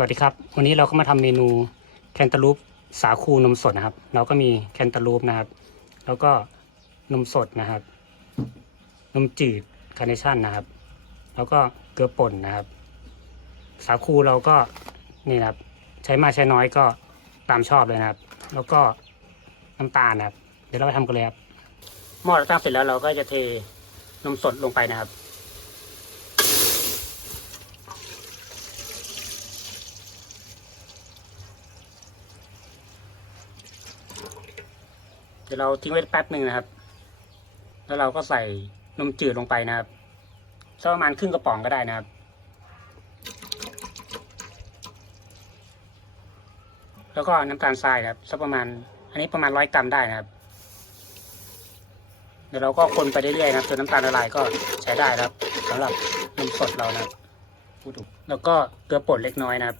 วัสดีครับ วันนี้เราก็มาทำเมนูแคนตาลูปสาคูนมสดนะครับ เราก็มีแคนตาลูปนะครับ แล้วก็นมสดนะครับ นมจืดคาร์เนชั่นนะครับ แล้วก็เกลือป่นนะครับ สาคูเราก็นี่นะครับ ใช้มากใช้น้อยก็ตามชอบเลยนะครับ แล้วก็น้ำตาลนะครับ เดี๋ยวเราไปทำกันเลยครับหม้อเราตั้งเสร็จแล้วเราก็จะเทนมสดลงไปนะครับ เดี๋ยวเราทิ้งไว้แป๊บหนึ่งนะครับ แล้วเราก็ใส่นมจืดลงไปนะครับสักประมาณครึ่งกระป๋องก็ได้นะครับ แล้วก็น้ำตาลทรายนะครับสักประมาณ อันนี้ประมาณร้อยกรัมได้นะครับ เดี๋ยวเราก็คนไปเรื่อยๆนะครับจนน้ำตาลละลายก็ใช้ได้นะครับสำหรับนมสดเรานะครับพูดูแล้วก็เกลือป่นเล็กน้อยนะครับ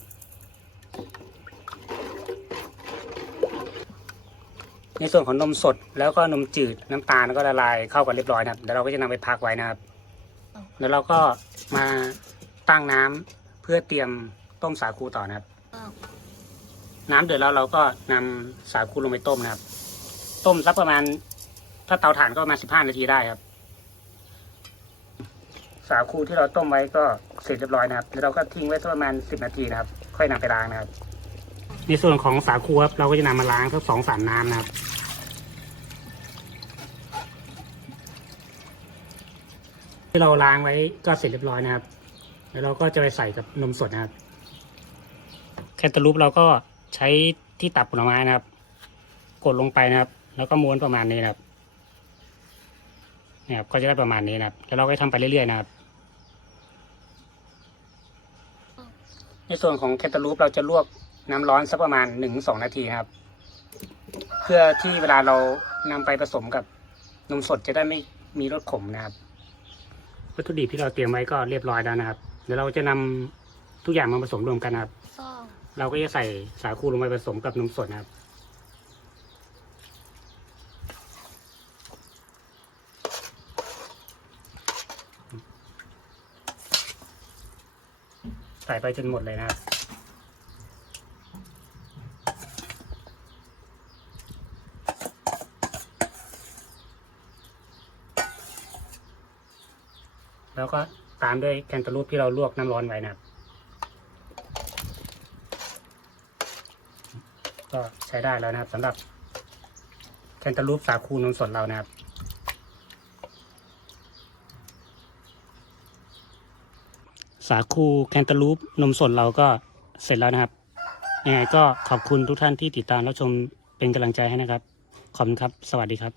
ในส่วนของนมสดแล้วก็นมจืดน้ำตาลก็ละลายเข้ากันเรียบร้อยนะครับเดี๋ยวเราก็จะนำไปพักไว้นะครับแล้วเราก็มาตั้งน้ำเพื่อเตรียมต้มสาคูต่อนะครับ น้ำเดือดแล้วเราก็นำสาคูลงไปต้มนะครับ ต้มสักประมาณ ถ้าเตาถ่านก็ประมาณสิบห้านาทีได้ครับ สาคูที่เราต้มไว้ก็เสร็จเรียบร้อยนะครับแล้วเราก็ทิ้งไว้สักประมาณสิบนาทีนะครับ ค่อยนำไปล้างนะครับในส่วนของสาคูครับเราก็จะนำมาล้างสักสองสามน้ำนะครับ ที่เราล้างไว้ก็เสร็จเรียบร้อยนะครับ แล้วเราก็จะไปใส่กับนมสดนะครับแคนตาลูปเราก็ใช้ที่ตัดผลไม้นะครับ กดลงไปนะครับ แล้วก็ม้วนประมาณนี้นะครับนี่ยครับก็จะได้ประมาณนี้นะครับ แล้วเราก็ทำไปเรื่อยๆนะครับ ในส่วนของแคนตาลูปเราจะลวกน้ำร้อนสักประมาณหนึ่งสองนาทีครับ เพื่อที่เวลาเรานำไปผสมกับนมสดจะได้ไม่มีรสขมนะครับ วัตถุดิบที่เราเตรียมไว้ก็เรียบร้อยแล้วนะครับ เดี๋ยวเราจะนำทุกอย่างมาผสมรวมกันนะครับสองเราก็จะใส่สาคูลงไปผสมกับนมสดนะครับ ใส่ไปจนหมดเลยนะครับ แล้วก็ตามด้วยแคนตาลูปที่เราลวกน้ำร้อนไว้นะครับ ก็ใช้ได้แล้วนะครับสำหรับแคนตาลูปสาคูนมสดเรานะครับสาคูแคนตาลูปนมสดเราก็เสร็จแล้วนะครับ ยังไงก็ขอบคุณทุกท่านที่ติดตามรับชมเป็นกำลังใจให้นะครับ ขอบคุณครับ สวัสดีครับ